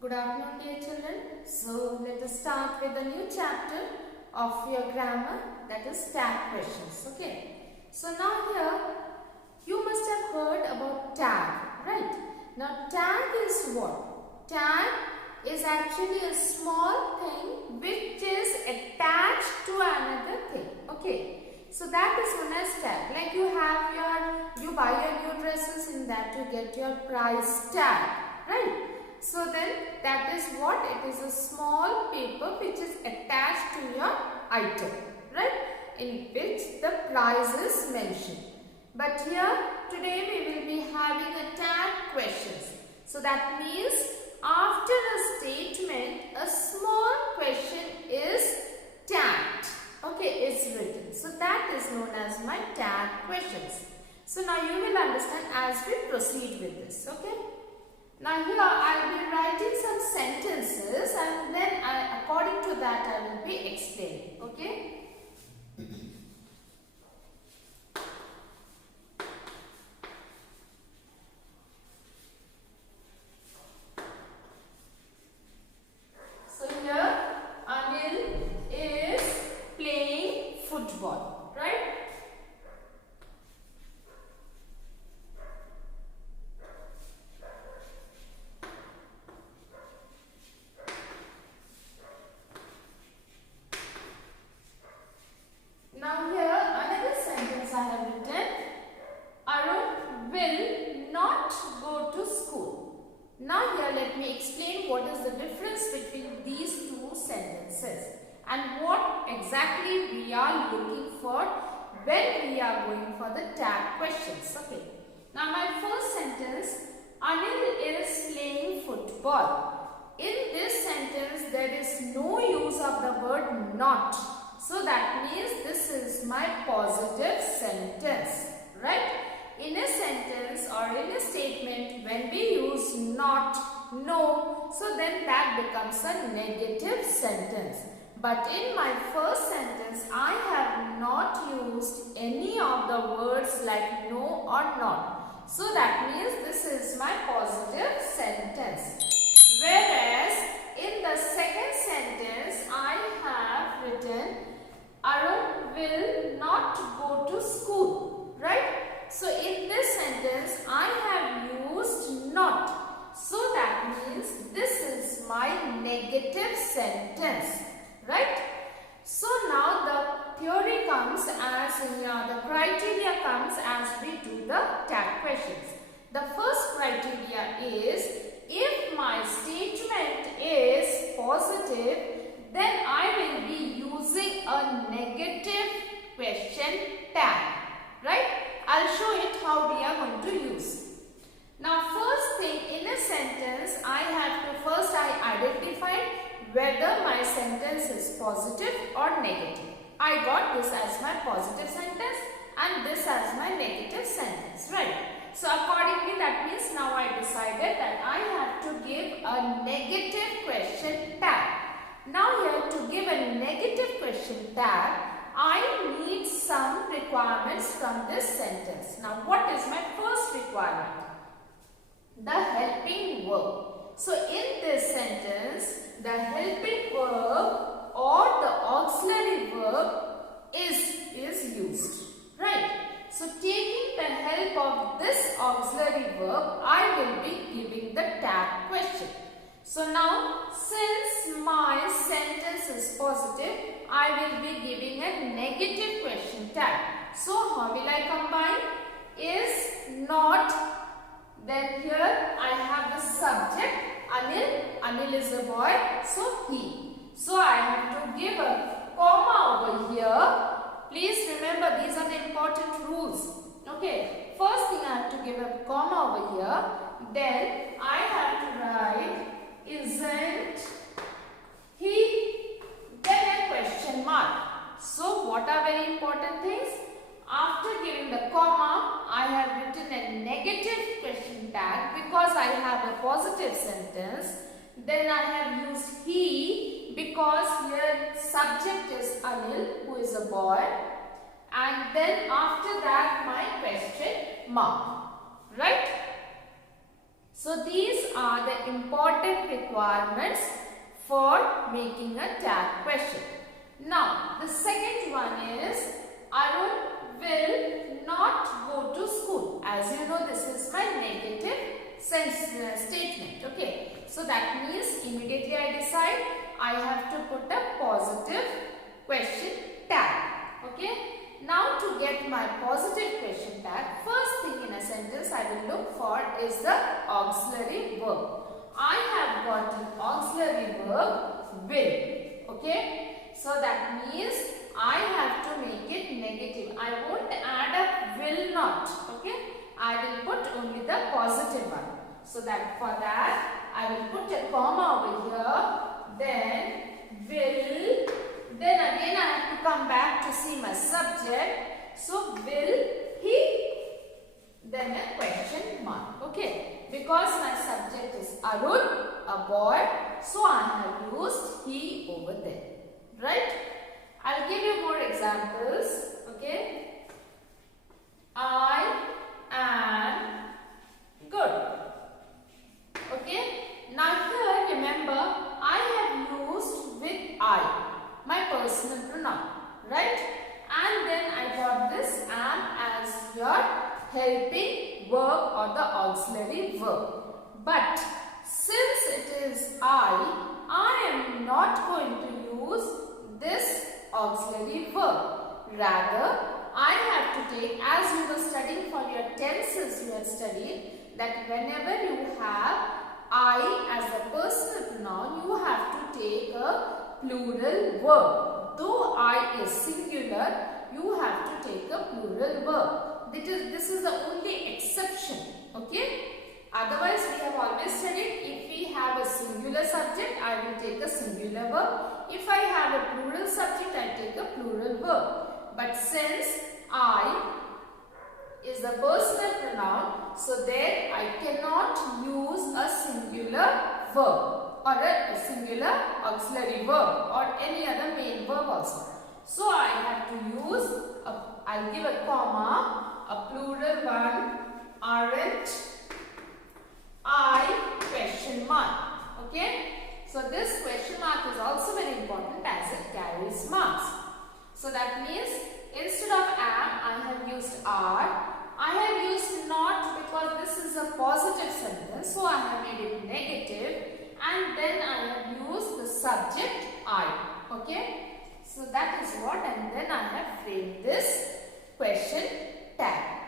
Good afternoon, dear children. So, let us start with a new chapter of your grammar, that is tag questions. Okay. So, now here you must have heard about tag, right? Now, tag is what? Tag is actually a small thing which is attached to another thing. Okay. So, that is known as tag. Like you buy your new dresses, in that you get your price tag, right? So then that is what? It is a small paper which is attached to your item, right? In which the price is mentioned. But here today we will be having a tag questions. So that means after a statement a small question is tagged. Okay, is written. So that is known as my tag questions. So now you will understand as we proceed with this. Okay. Now here I will be writing some sentences and then according to that I will be explaining. Okay. So here Anil is playing football, right? Now here another sentence I have written. Arun will not go to school. Now here let me explain what is the difference between these two sentences and what exactly we are looking for when we are going for the tag questions. Okay. Now my first sentence, Anil is playing football. In this sentence there is no use of the word not. So that means this is my positive sentence, right? In a sentence or in a statement when we use not, no, so then that becomes a negative sentence. But in my first sentence, I have not used any of the words like no or not. So that means this is my positive sentence. Whereas in the second sentence, I have written Arun will not go to school, right? So in this sentence, I have used not. So that means this is my negative sentence, right? So now the theory comes as the criteria comes as we do the tag questions. The first criteria is if my statement is positive, then I will be using a negative question tag, right? I'll show it how we are going to use. Now first thing, in a sentence I identify whether my sentence is positive or negative. I got this as my positive sentence and this as my negative sentence, right? So accordingly that means now I decided that I have to give a negative question tag. Now here to give a negative question tag, I need some requirements from this sentence. Now what is my first requirement? The helping verb. So in this sentence, the helping verb or the auxiliary verb is used, right? So taking the help of this auxiliary verb, I will be giving the tag question. So now, since my sentence is positive, I will be giving a negative question tag. So how will I combine? Is not, then here I have the subject Anil. Anil is a boy, so he. So I have to give a comma over here. Please remember these are the important rules. Okay, first thing I have to give a comma over here. Then I have to write isn't he, then a question mark. So what are very important things? After giving the comma, I have written a negative question tag because I have a positive sentence. Then I have used he because here subject is Anil, who is a boy. And then after that my question mark, right? So these are the important requirements for making a tag question. Now the second one is Arun will not go to school. As you know, this is my negative statement. Okay. So that means immediately I decide I have to put a positive question tag. Okay. Now to get my positive question tag, first thing in a sentence I will look for is the auxiliary verb. I have got an auxiliary verb will. Okay. So that means I have to make it negative. I won't add up will not. Okay. I will put only the positive one. So that for that I will put a comma over here. Then will. Then again I have to come back to see my subject. So will he. Then a question mark. Okay. Because my subject is Arun, a boy. So I have used he over there. Right? I'll give you more examples. Okay. I am good. Okay. Now here remember I have used with I, my personal pronoun. Right? And then I got this am as your helping verb or the auxiliary verb. But since it is I am not going to use this auxiliary verb. Rather, I have to take, as you were studying for your tenses, you had studied that whenever you have I as a personal pronoun, you have to take a plural verb. Though I is singular, you have to take a plural verb. This is the only exception. Okay. Otherwise, we have always studied if we have a singular subject, I will take a singular verb. If I have a plural subject, I take a plural verb. But since I is the personal pronoun, so there I cannot use a singular verb or a singular auxiliary verb or any other main verb also. So I have to use, I'll give a comma, a plural one, aren't I question mark. Okay. So this question mark is also very important as it carries marks. So that means instead of am, I have used are. I have used not because this is a positive sentence. So I have made it negative. And then I have used the subject I. Okay. So that is what, and then I have framed this question tag.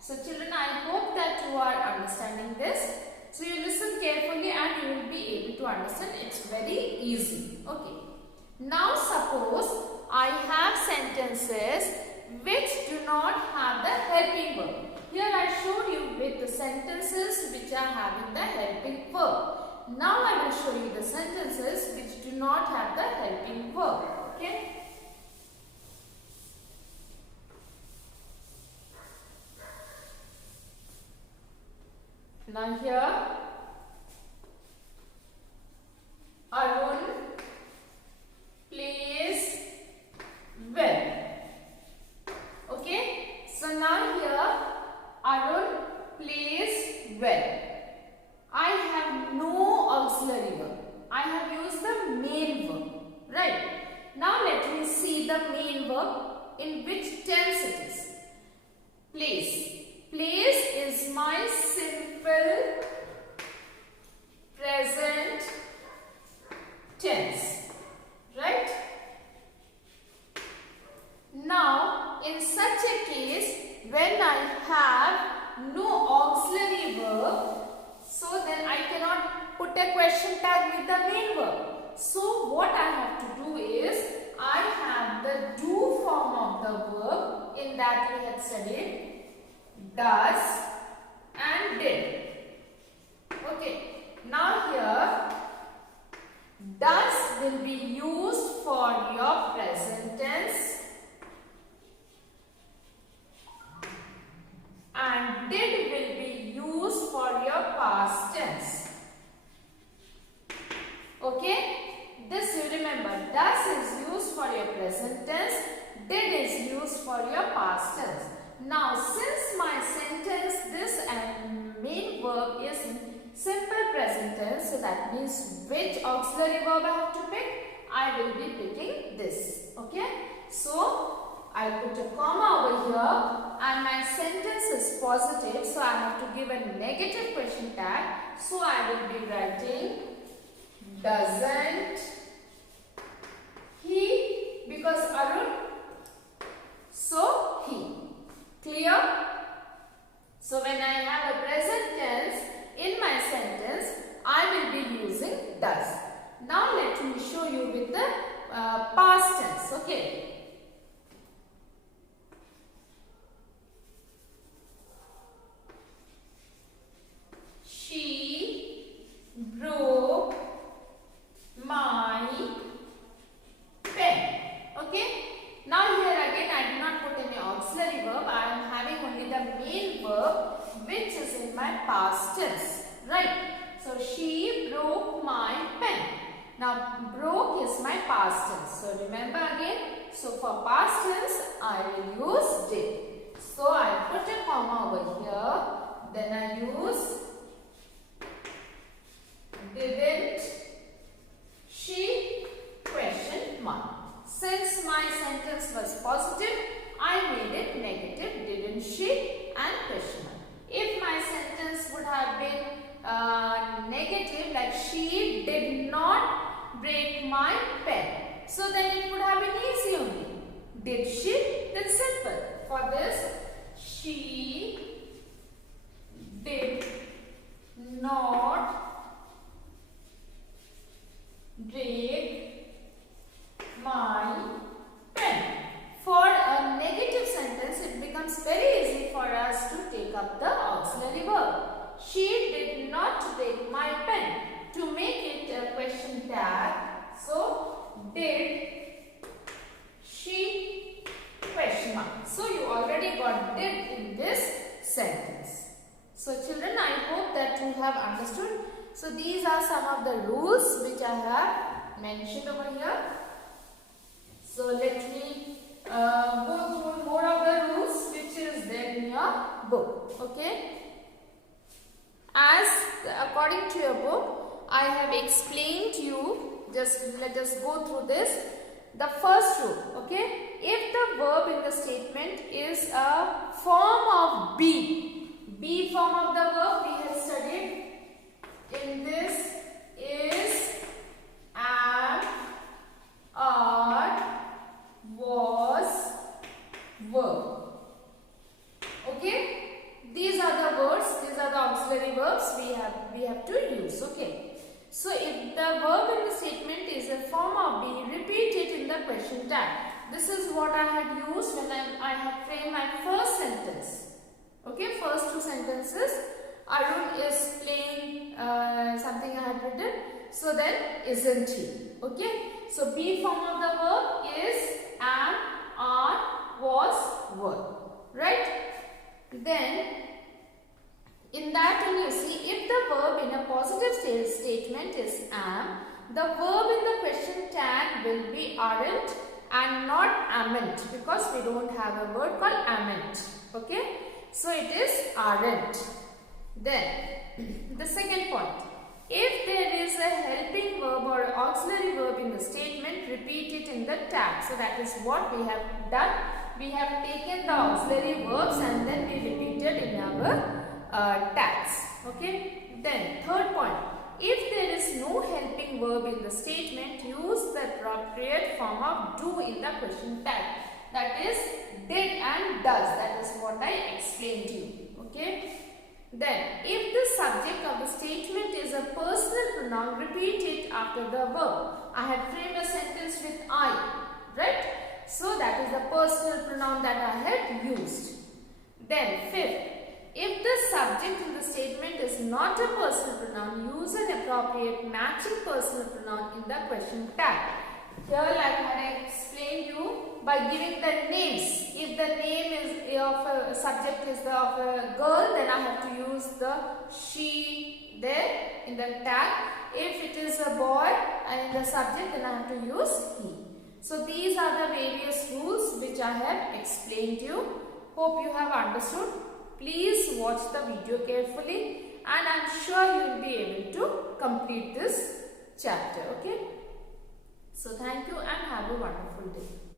So children, I hope that you are understanding this. So you listen carefully and you will be able to understand. It's very easy. Okay. Now suppose I have sentences which do not have the helping verb. Here I showed you with the sentences which are having the helping verb. Now I will show you the sentences which do not have the helping verb. Okay. Now here, Arun plays well. Okay. So now here, Arun plays well. I have no auxiliary verb. I have used the main verb. Right. Now let me see the main verb in which tense it is. Plays. Plays is my simple present tense. Right? Now, in such a case, when I have no auxiliary verb, so then I cannot put a question tag with the main verb. So, what I have to do is, I have the do form of the verb, in that we had studied does and did. Okay. Now here, does will be used for your present tense and did will be used for your past tense. Okay. This you remember, does is used for your present tense, did is used for your past tense. Now, since my sentence, this and main verb is simple present tense. So that means which auxiliary verb I have to pick? I will be picking this. Okay. So I'll put a comma over here and my sentence is positive. So I have to give a negative question tag. So I will be writing doesn't he, because Arun, so he. Clear? So when I have a present tense in my sentence, I will be using does. Now let me show you with the past tense. Okay. She broke my pen. Okay. Now here again I do not put any auxiliary verb. I am having only the main verb which is in my past tense. Right. So she broke my pen. Now broke is my past tense. So remember again. So for past tense I will use did. So I put a comma over here. Then I use didn't she question mark. Since my sentence was positive, I made it negative. Didn't she and question mark. If my sentence would have been negative, like she did not break my pen, so then it would have been easy only. Did she? Then simple. For this, she did not break my pen. For a negative sentence, it becomes very easy for us to take up the auxiliary verb. She did not break my pen. To make it a question tag, so did she question mark. So you already got did in this sentence. So children, I hope that you have understood. So these are some of the rules which I have mentioned over here. So let me go through more of the rules which is there in your book. Okay. As according to your book, I have explained to you. Just let us go through this. The first rule. Okay. If the verb in the statement is a form of be form of the verb we have studied. In this is am, are, was, were. Okay. These are the words, these are the auxiliary verbs we have to use. Okay. So if the verb in the statement is a form of be, repeat it in the question tag. This is what I had used when I had framed my first sentence. Okay, first two sentences. Arun is playing something I had written. So then, isn't he? Okay. So be form of the verb is am, are, was, were. Right? Then, in that one you see, if the verb in a positive statement is am, the verb in the question tag will be aren't and not amn't, because we don't have a word called amn't. Okay. So it is aren't. Then the second point, if there is a helping verb or auxiliary verb in the statement, repeat it in the tag. So that is what we have done. We have taken the auxiliary verbs and then we repeated in our tags. Okay. Then third point, if there is no helping verb in the statement, use the appropriate form of do in the question tag. That is did and does. That is what I explained to you. Okay. Then, if the subject of the statement is a personal pronoun, repeat it after the verb. I had framed a sentence with I, right? So, that is the personal pronoun that I had used. Then, fifth, if the subject in the statement is not a personal pronoun, use an appropriate matching personal pronoun in the question tag. Here, like I had explained you by giving the names. If the name is of a subject is of a girl, then I have to use the she there in the tag. If it is a boy and in the subject, then I have to use he. So these are the various rules which I have explained to you. Hope you have understood. Please watch the video carefully and I am sure you will be able to complete this chapter. Okay. So thank you and have a wonderful day.